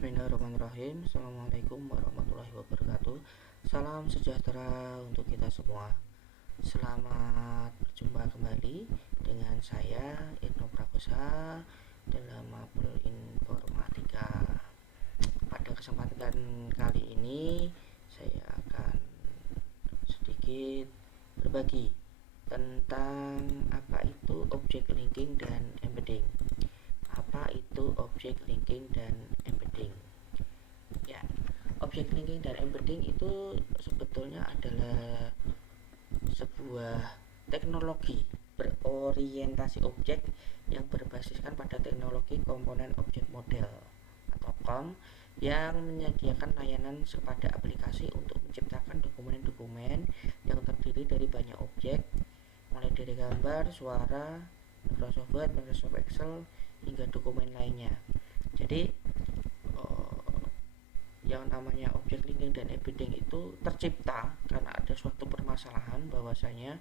Bismillahirrahmanirrahim. Assalamualaikum warahmatullahi wabarakatuh. Salam sejahtera untuk kita semua. Selamat berjumpa kembali dengan saya Ibnu Prakosa dalam Mapel Informatika. Pada kesempatan kali ini saya akan sedikit berbagi tentang apa itu object linking dan embedding. Apa itu object linking dan embedding? Ya, object linking dan embedding itu sebetulnya adalah sebuah teknologi berorientasi objek yang berbasiskan pada teknologi komponen objek model atau COM yang menyediakan layanan kepada aplikasi untuk menciptakan dokumen-dokumen yang terdiri dari banyak objek, mulai dari gambar, suara, Microsoft Word, Microsoft Excel, hingga dokumen lainnya. Jadi yang namanya object linking dan embedding itu tercipta karena ada suatu permasalahan bahwasanya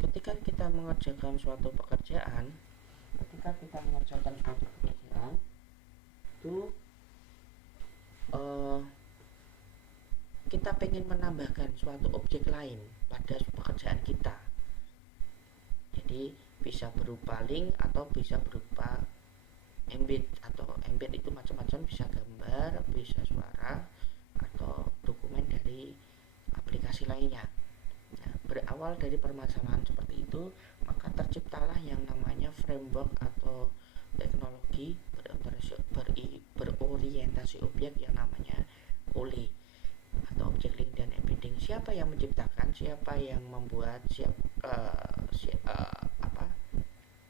ketika kita mengerjakan suatu pekerjaan itu kita pengen menambahkan suatu objek lain pada pekerjaan kita. Jadi bisa berupa link atau bisa berupa embed, atau embed itu macam-macam, bisa gambar, bisa suara, atau dokumen dari aplikasi lainnya. Nah, berawal dari permasalahan seperti itu, maka terciptalah yang namanya framework atau teknologi berorientasi objek yang namanya OLE atau object link dan embedding. Siapa yang menciptakan, siapa yang membuat,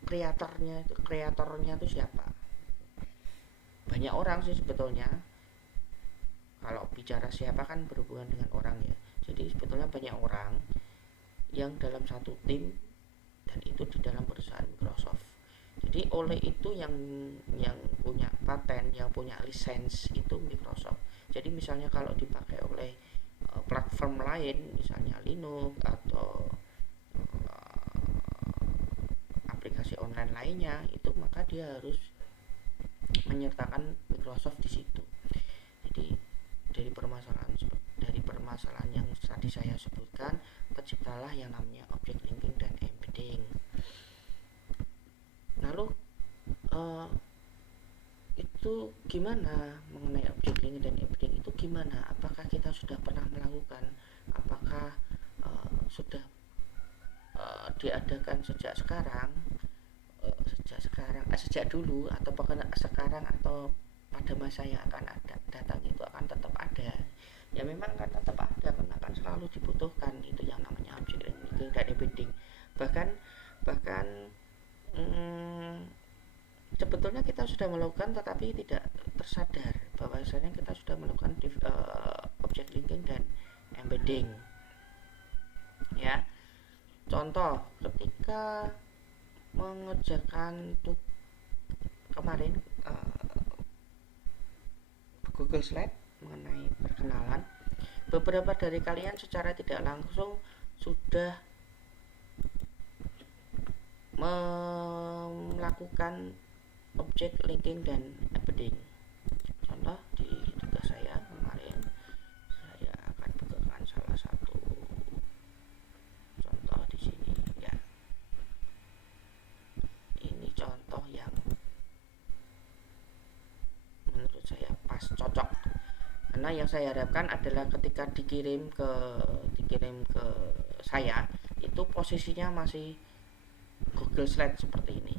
kreatornya itu siapa? Banyak orang sih sebetulnya. Kalau bicara siapa kan berhubungan dengan orang ya. Jadi sebetulnya banyak orang yang dalam satu tim, dan itu di dalam perusahaan Microsoft. Jadi oleh itu yang punya paten, yang punya lisensi itu Microsoft. Jadi misalnya kalau dipakai oleh platform lain, misalnya Linux atau aplikasi online lainnya, itu maka dia harus menyertakan Microsoft di situ. Jadi dari permasalahan yang tadi saya sebutkan, terciptalah yang namanya object linking dan embedding. Lalu itu gimana mengenai object linking dan embedding itu gimana? Apakah kita sudah pernah melakukan? Apakah sudah diadakan sejak dulu, atau bahkan sekarang, atau pada masa yang akan datang itu akan tetap ada? Ya memang akan tetap ada, karena akan selalu dibutuhkan itu yang namanya object linking dan embedding. Bahkan sebetulnya kita sudah melakukan tetapi tidak tersadar bahwasanya kita sudah melakukan object linking dan embedding. Ya, contoh ketika mengerjakan kemarin Google Slide mengenai perkenalan, beberapa dari kalian secara tidak langsung sudah melakukan object linking dan embedding. Contoh di tugas saya kemarin, saya akan bukakan salah satu contoh di sini ya. Ini contoh yang menurut saya pas, cocok, karena yang saya harapkan adalah ketika dikirim ke saya itu posisinya masih Google Slide seperti ini.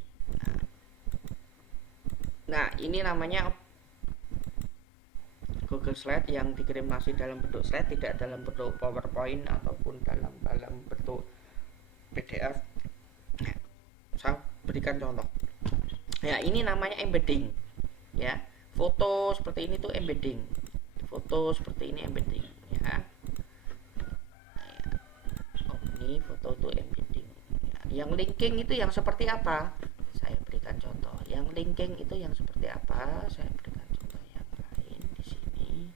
Nah ini namanya Google Slide yang dikirim masih dalam bentuk slide, tidak dalam bentuk PowerPoint ataupun dalam bentuk PDF. Nah, saya berikan contoh. Ya, ini namanya embedding. Ya, foto seperti ini tuh embedding. Foto seperti ini embedding. Ya. Oh, ini foto tuh embedding. Ya, yang linking itu yang seperti apa? Saya berikan contoh. Yang linking itu yang seperti apa? Saya berikan contoh yang lain di sini.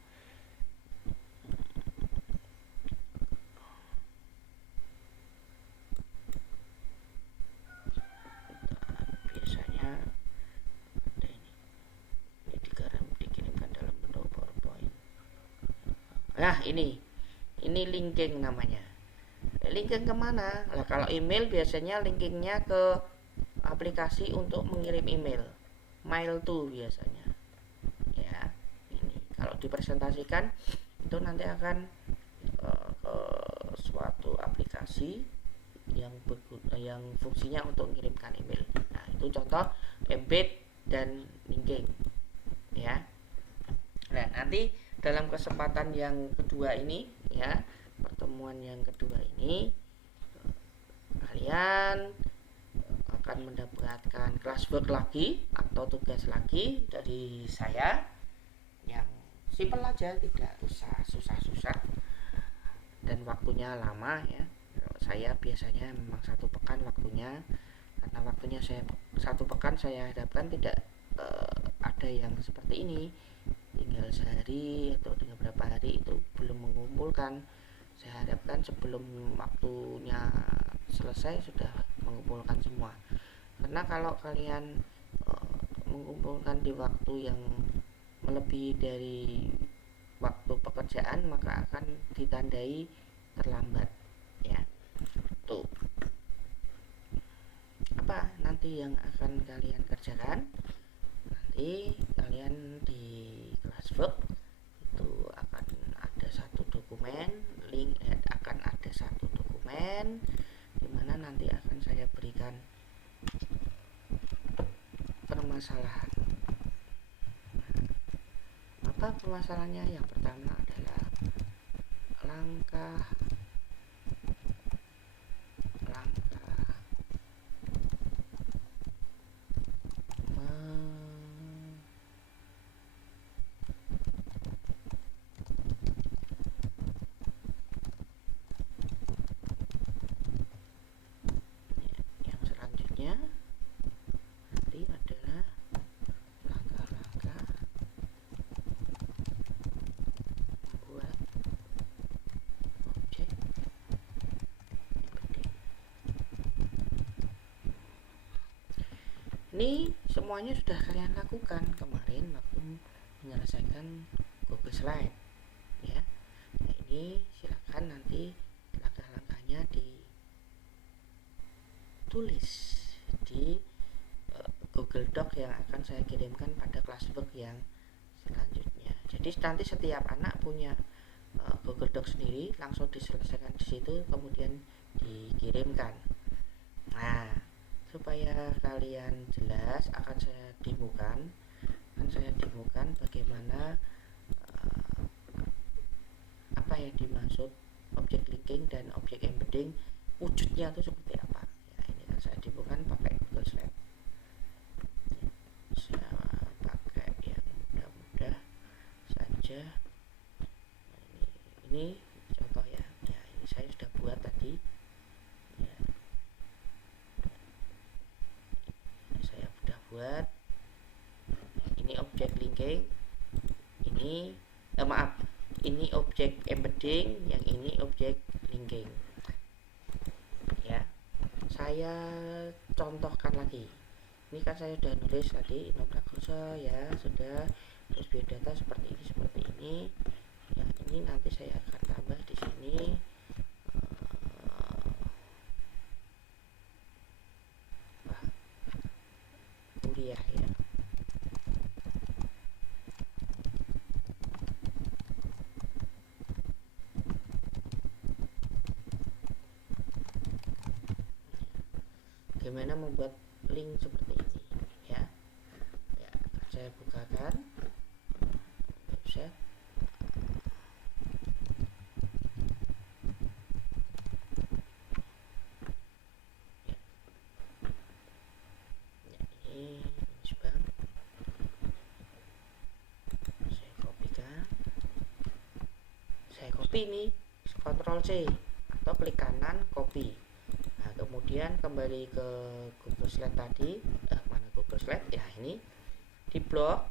Biasanya ada ini. Nah, ini linking namanya. Linking kemana? Nah, kalau email biasanya linkingnya ke aplikasi untuk mengirim email, mail to biasanya. Ya, ini kalau dipresentasikan itu nanti akan ke suatu aplikasi yang fungsinya untuk mengirimkan email. Nah, itu contoh embed dan linking, ya. Nah, nanti dalam kesempatan yang kedua ini, ya, pertemuan yang kedua ini, kalian akan mendapatkan classwork lagi atau tugas lagi dari saya yang simple aja, tidak usah susah-susah dan waktunya lama, ya. Saya biasanya memang 1 pekan waktunya, karena waktunya saya 1 pekan, saya harapkan tidak ada yang seperti ini tinggal sehari atau tinggal berapa hari itu belum mengumpulkan. Saya harapkan sebelum waktunya selesai sudah mengumpulkan semua, karena kalau kalian mengumpulkan di waktu yang melebihi dari waktu pekerjaan, maka akan ditandai terlambat, ya. Tuh, apa nanti yang akan kalian kerjakan? Nanti kalian di classwork itu akan ada satu dokumen, akan ada satu dokumen di mana nanti akan saya berikan permasalahan. Apa permasalahannya? Yang pertama adalah langkah yang selanjutnya nanti adalah langkah-langkah membuat objek embedding. Ini semuanya sudah kalian lakukan kemarin waktu menyelesaikan Google Slide, ya. Nah, ini silakan nanti langkah-langkahnya ditulis di Google Doc yang akan saya kirimkan pada classwork yang selanjutnya. Jadi nanti setiap anak punya Google Doc sendiri, langsung diselesaikan di situ, kemudian dikirimkan. Nah, supaya kalian jelas akan saya demokan bagaimana apa yang dimaksud objek linking dan objek embedding, wujudnya itu seperti apa. Ya, ini kan saya demokan pakai Google Slide. Saya pakai yang mudah-mudah saja. Ini contoh, ya. Ya, ini saya sudah buat tadi. Ya. Saya sudah buat. Ini objek linking. Ini objek embedding, yang ini objek linking. Ya. Saya contohkan lagi. Ini kan saya sudah nulis tadi nomenklatura, ya, sudah. Terus biodata seperti ini. Yang ini nanti saya akan tambah di sini kuliah, ya. Bagaimana membuat link seperti ini, ya. Ya, saya bukakan website. Ini Ctrl C atau klik kanan copy. Nah, kemudian kembali ke Google Slide tadi. Mana Google Slide? Ya, ini di blok.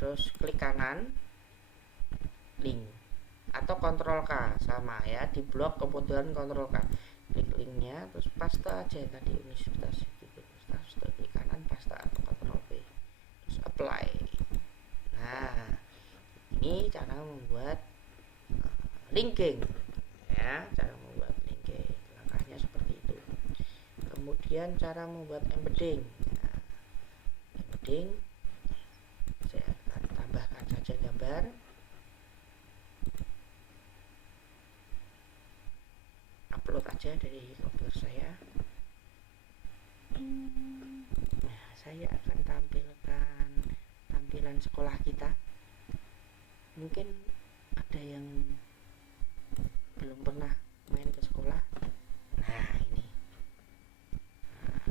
Terus klik kanan link atau Ctrl K, sama, ya. Di blok kemudian Ctrl K. Klik linknya, terus paste aja tadi universitas itu. Klik kanan paste atau Ctrl V. Terus apply. ini cara membuat linking ya, cara membuat linking langkahnya seperti itu. Kemudian cara membuat embedding. Nah, embedding saya akan tambahkan saja gambar. Upload aja dari komputer saya. Nah, saya akan tampilkan tampilan sekolah kita. Mungkin ada yang belum pernah main ke sekolah. Nah, ini. Nah,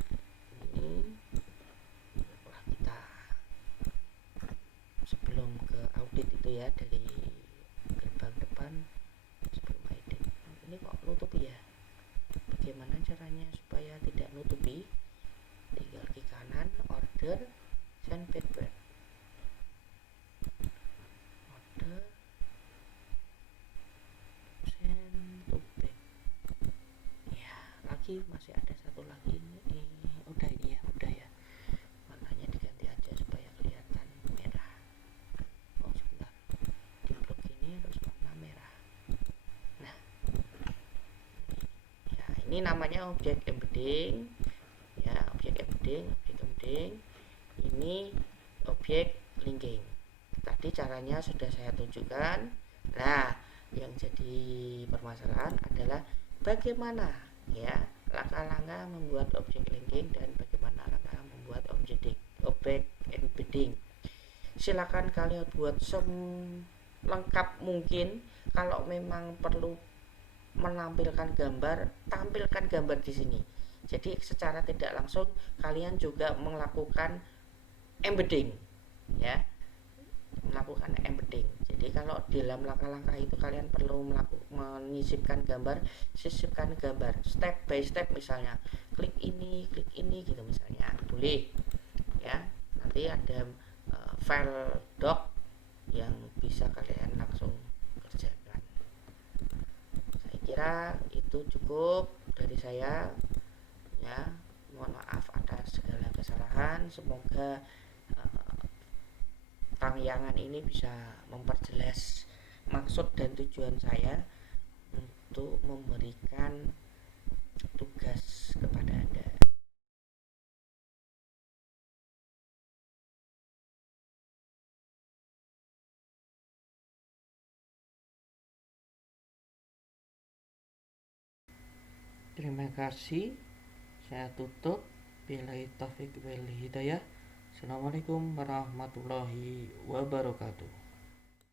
ini sekolah kita. Sebelum ke audit itu ya, dari gerbang depan sebelum audit. Ini kok nutupi ya? Bagaimana caranya supaya tidak nutupi? Tinggal klik kanan, order, send feedback. Order, send to back. Ya, lagi masih ada satu lagi ini. Udah ini ya, udah ya. Warnanya diganti aja supaya kelihatan merah. Oh sebentar, di blok ini harus warna merah. Nah, ya ini namanya objek embedding. Ya, objek embedding. Ini objek linking. Tadi caranya sudah saya tunjukkan. Nah, yang jadi permasalahan adalah bagaimana ya langkah-langkah membuat objek linking dan bagaimana langkah membuat objek embedding. Silakan kalian buat selengkap mungkin. Kalau memang perlu menampilkan gambar, tampilkan gambar di sini. Jadi secara tidak langsung kalian juga melakukan embedding ya, melakukan embedding. Jadi kalau dalam langkah-langkah itu kalian perlu menyisipkan gambar, sisipkan gambar step by step, misalnya klik ini gitu misalnya, boleh ya. Nanti ada file doc yang bisa kalian langsung kerjakan. Saya kira itu cukup dari saya ya. Mohon maaf atas segala kesalahan. Semoga tayangan ini bisa memperjelas maksud dan tujuan saya untuk memberikan tugas kepada Anda. Terima kasih. Saya tutup. Billahi taufiq wal hidayah. Assalamualaikum warahmatullahi wabarakatuh.